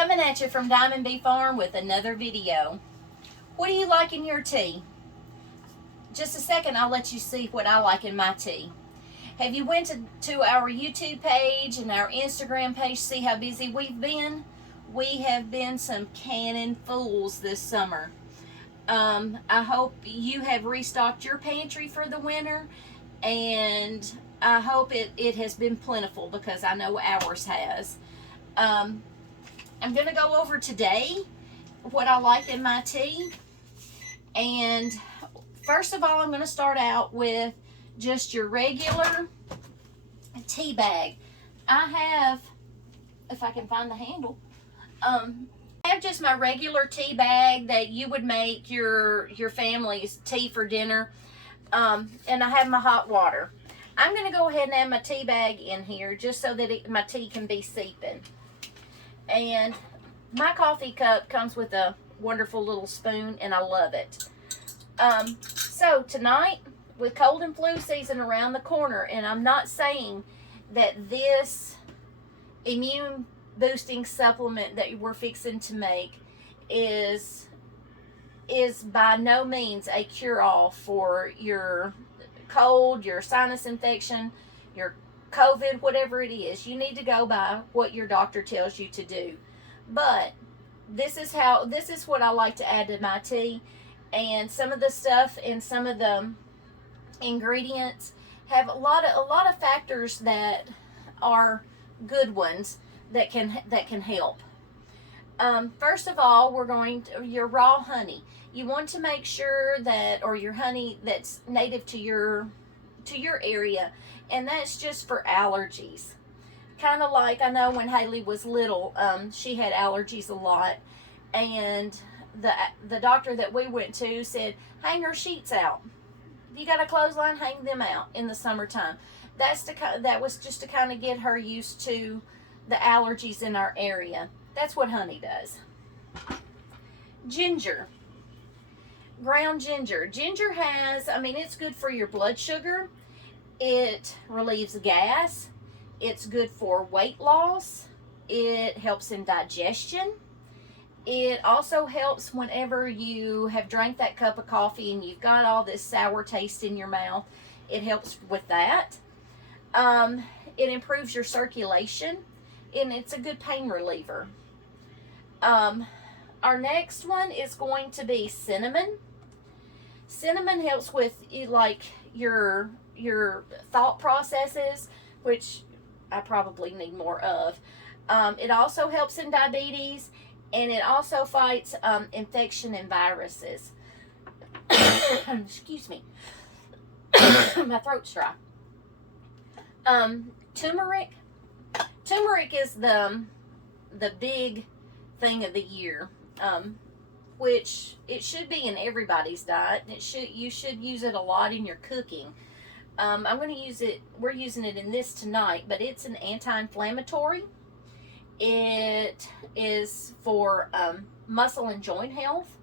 Coming at you from Diamond Bee Farm with another video. What do you like in your tea? Just a second, I'll let you see what I like in my tea. Have you went to our YouTube page and our Instagram page, see how busy we've been? We have been some cannon fools this summer. I hope you have restocked your pantry for the winter, and I hope it has been plentiful, because I know ours has. I'm going to go over today what I like in my tea. And first of all, I'm going to start out with just your regular tea bag. I have, if I can find the handle, I have just my regular tea bag that you would make your family's tea for dinner. And I have my hot water. I'm going to go ahead and add my tea bag in here just so that my tea can be seeping. And my coffee cup comes with a wonderful little spoon, and I love it. So tonight, with cold and flu season around the corner, and I'm not saying that this immune boosting supplement that we're fixing to make is by no means a cure-all for your cold, your sinus infection, your COVID, whatever it is. You need to go by what your doctor tells you to do. But this is what I like to add to my tea. And some of the stuff and some of the ingredients have a lot of factors that are good ones that can help. First of all, we're going to your raw honey. You want to make sure that, or your honey that's native to your area, and that's just for allergies. Kind of like, I know when Haley was little, she had allergies a lot, and the doctor that we went to said, hang her sheets out. If you got a clothesline, hang them out in the summertime. That was just to kind of get her used to the allergies in our area. That's what honey does. Ginger. Ground ginger. Ginger has, it's good for your blood sugar. It relieves gas. It's good for weight loss. It helps in digestion. It also helps whenever you have drank that cup of coffee and you've got all this sour taste in your mouth. It helps with that. It improves your circulation, and it's a good pain reliever. Our next one is going to be cinnamon. Cinnamon helps with your thought processes, which I probably need more of. It also helps in diabetes, and it also fights infection and viruses. Excuse me. My throat's dry. Turmeric. Turmeric is the big thing of the year, which it should be in everybody's diet. You should use it a lot in your cooking. I'm going to use it. We're using it in this tonight, but it's an anti-inflammatory. It is for muscle and joint health,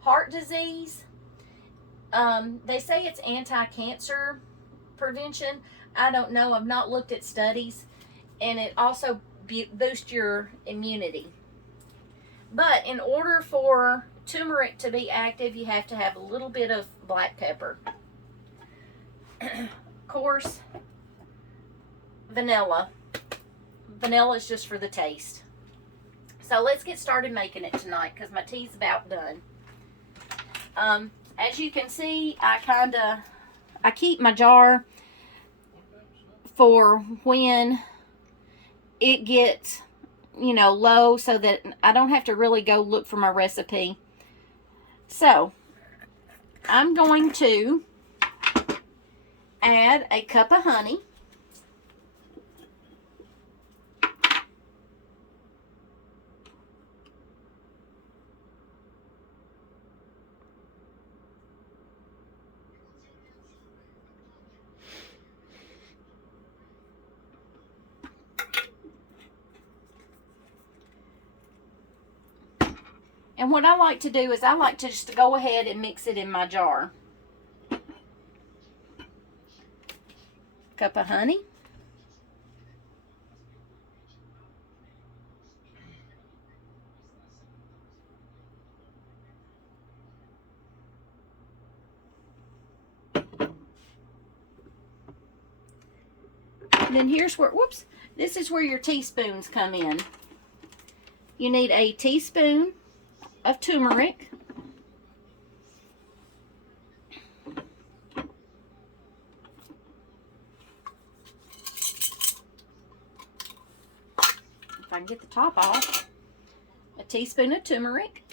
heart disease. They say it's anti-cancer prevention. I don't know. I've not looked at studies. And it also boosts your immunity. But in order for turmeric to be active, you have to have a little bit of black pepper. Of course, vanilla. Vanilla is just for the taste. So let's get started making it tonight, because my tea's about done. As you can see, I keep my jar for when it gets, low, so that I don't have to really go look for my recipe. So I'm going to add a cup of honey. And what I like to do is I like to just go ahead and mix it in my jar. Cup of honey. And then here's where, whoops, this is where your teaspoons come in. You need a teaspoon of turmeric. If I can get the top off. A teaspoon of turmeric.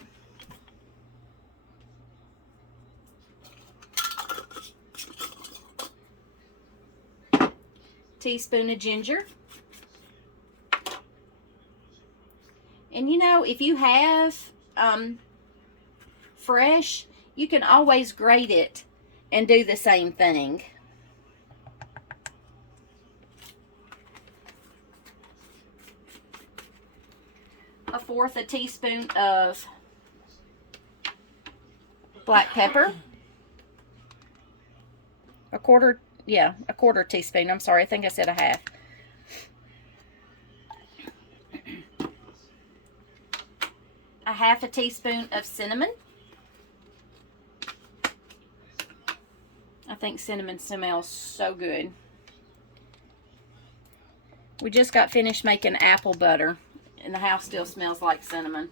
Teaspoon of ginger. And you know, if you have fresh, you can always grate it and do the same thing. A fourth a teaspoon of black pepper. A quarter teaspoon. I'm sorry, I think I said a half. A half a teaspoon of cinnamon. I think cinnamon smells so good. We just got finished making apple butter, and the house still smells like cinnamon.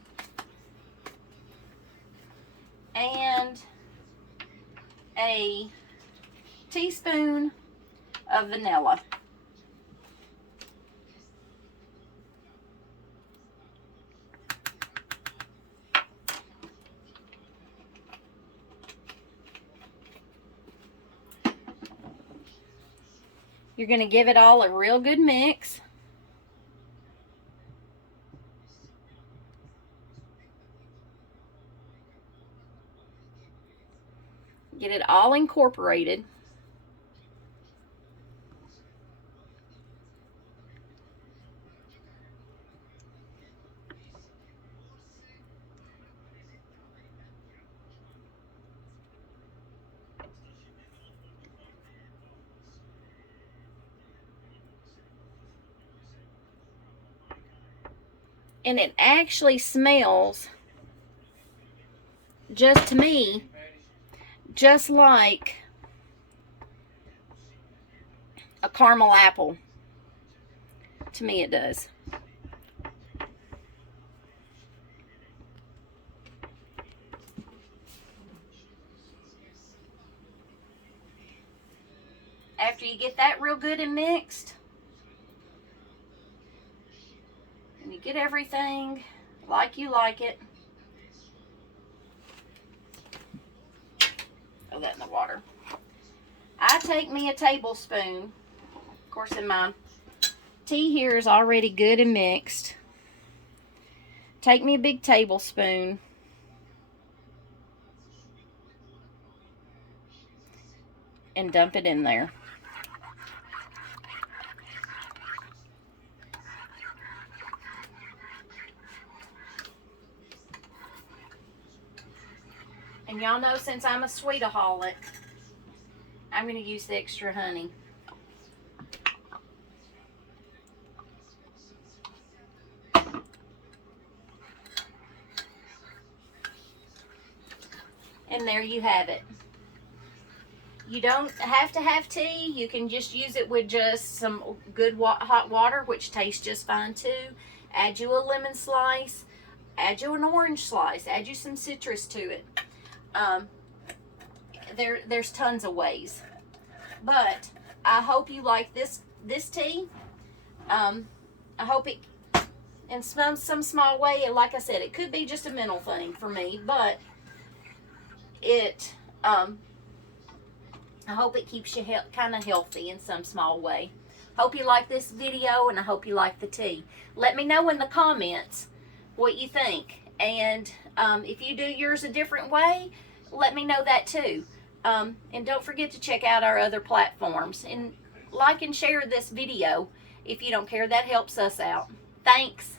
And a teaspoon of vanilla. You're going to give it all a real good mix. Get it all incorporated. And it actually smells, just to me, just like a caramel apple. To me it does. After you get that real good and mixed, and you get everything like you like it, throw that in the water. I take me a tablespoon. Of course, in my tea here is already good and mixed. Take me a big tablespoon. And dump it in there. And y'all know, since I'm a sweetaholic, I'm going to use the extra honey. And there you have it. You don't have to have tea. You can just use it with just some good hot water, which tastes just fine too. Add you a lemon slice. Add you an orange slice. Add you some citrus to it. There's tons of ways. But I hope you like this tea. I hope it, in some small way, like I said, it could be just a mental thing for me, but it I hope it keeps you kind of healthy in some small way. Hope you like this video, and I hope you like the tea. Let me know in the comments what you think. And if you do yours a different way, let me know that too. And don't forget to check out our other platforms. And like and share this video if you don't care. That helps us out. Thanks.